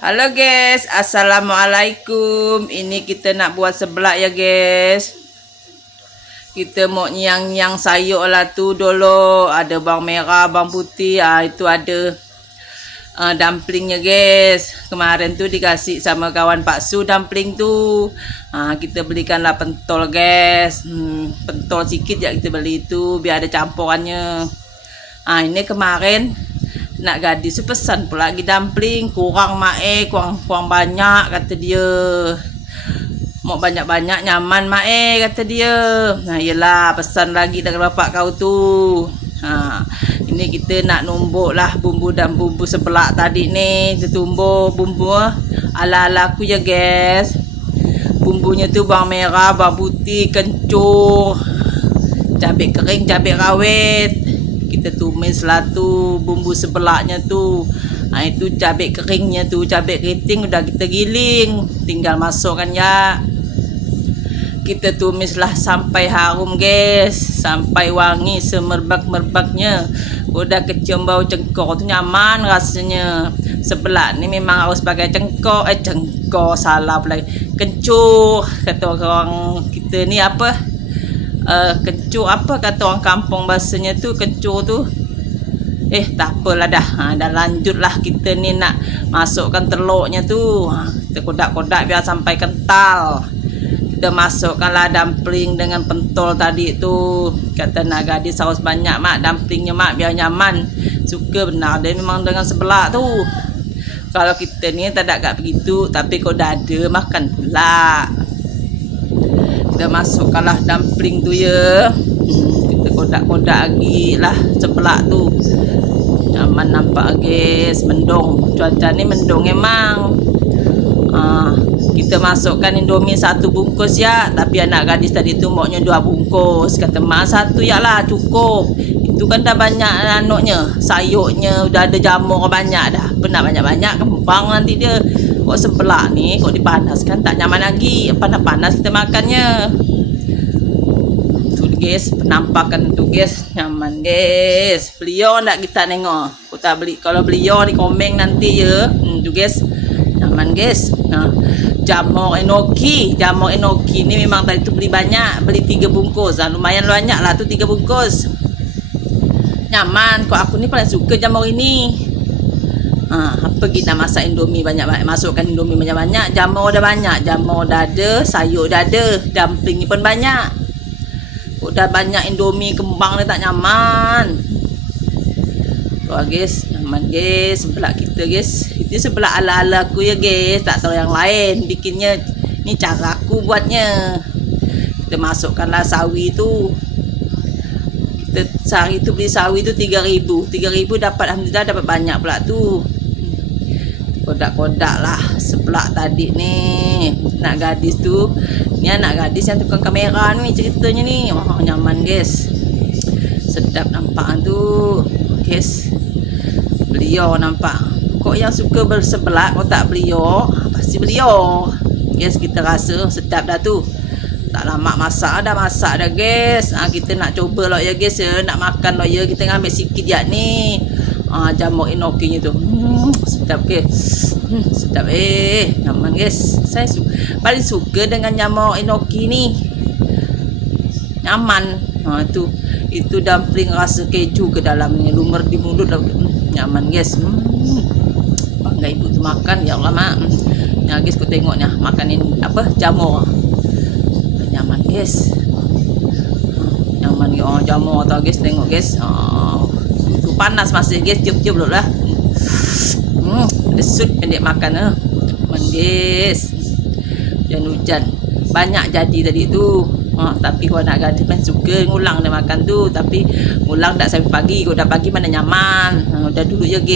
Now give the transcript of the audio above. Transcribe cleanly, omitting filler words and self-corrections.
Halo guys, assalamualaikum. Ini kita nak buat seblak ya guys. Kita mau nyang-nyang sayur lah tu dulu. Ada bawang merah, bawang putih. Itu ada dumplingnya guys. Kemarin tu dikasih sama kawan Pak Su dumpling tu. Kita belikanlah pentol guys. Pentol sikit ya kita beli tu biar ada campurannya. Ini kemarin nak gadis tu pesan pula lagi dumpling kurang mae kurang banyak kata dia, mau banyak-banyak nyaman mae kata dia. Yelah pesan lagi dengan bapak kau tu. Ini kita nak numbuk lah bumbu dan bumbu seblak tadi ni. Kita tumbuk bumbu ala-ala aku ya guys. Bumbunya tu bawang merah, bawang putih, kencur, cabai kering, cabai rawit. Kita tumis lah tu bumbu seblaknya tu. Itu cabai keringnya tu, cabai keriting udah kita giling, tinggal masukkan ya. Kita tumislah sampai harum guys, sampai wangi semerbak-merbaknya. Udah kecium bau cengkok tu nyaman rasanya. Seblak ni memang harus pakai cengkok, salah pula, kencur kata orang kita ni apa. Kencur apa kata orang kampung bahasanya tu, kencur tu tak apalah dah. Dah lanjutlah kita ni nak masukkan telurnya tu. Kita kodak-kodak biar sampai kental. Kita masukkanlah dumpling dengan pentol tadi tu. Kata nak gadis saus banyak mak dumplingnya mak biar nyaman. Suka benar dia memang dengan seblak tu. Kalau kita ni tak ada kat begitu, tapi kau dah ada makan pula. Kita masukkanlah dumpling tu ya. Kita kodak-kodak lagi lah seblak tu. Nyaman nampak guys, mendung. Cuaca ni mendung emang. Kita masukkan indomie 1 bungkus ya. Tapi anak gadis tadi tu maunya 2 bungkus. Kata mak 1 ya lah cukup. Itu kan dah banyak anaknya, sayurnya udah ada jamur banyak dah. Pernah banyak-banyak kembang nanti dia. Kok seblak ni kok dipanaskan tak nyaman lagi. Panas-panas kita makannya. Tu guys, penampakan tu guys, nyaman guys. Beliau ndak kita tengok. Kita beli kalau beliau di komen nanti ya. Tu guys, nyaman guys. Jamur enoki ni memang tadi tu beli banyak, beli 3 bungkus. Lumayan banyak lah tu 3 bungkus. Nyaman, kok aku ni paling suka jamur ini. Apa kita masak indomie banyak-banyak, masukkan indomie banyak-banyak, jamur dah banyak, jamur dah ada, sayur dah ada, dumpling ni pun banyak. Udah banyak indomie kembang ni tak nyaman. Tuh guys, nyaman guys seblak kita guys. Itu seblak ala-ala aku ya guys, tak tahu yang lain bikinnya. Ni cara aku buatnya. Kita masukkanlah sawi tu. Kita sehari tu beli sawi tu 3.000 dapat, alhamdulillah dapat banyak pula tu. Kodak-kodak lah seblak tadi ni. Nak gadis tu, ni anak gadis yang tukang kamera ni ceritanya ni. Nyaman guys, sedap nampak tu guys. Beliau nampak kok yang suka berseblak, kok tak beliau pasti beliau guys. Kita rasa sedap dah tu. Tak lama masak dah guys. Kita nak coba lah ya guys ya. Nak makan lah ya. Kita ambil sikit ya ni. Jamur enokinya tu. Sedap ke? Sedap nyaman guys. Saya paling suka dengan jamur enoki ni. Nyaman. Itu dumpling rasa keju ke dalamnya. Lumer di mulut dah. Nyaman guys. Bangga ibu tu makan ya Allah mak. Ya guys kau tengoknya makanin apa jamur. Nyaman guys. Nyaman jamur tau guys, tengok guys. Itu panas masih guys, cium-cium dulu lah. Desut pendek makan nyaman guys. Hujan banyak jadi tadi tu. Tapi kau nak gadis kan suka ngulang dia makan tu. Tapi ngulang tak sampai pagi. Kau dah pagi mana nyaman. Udah dulu ya guys.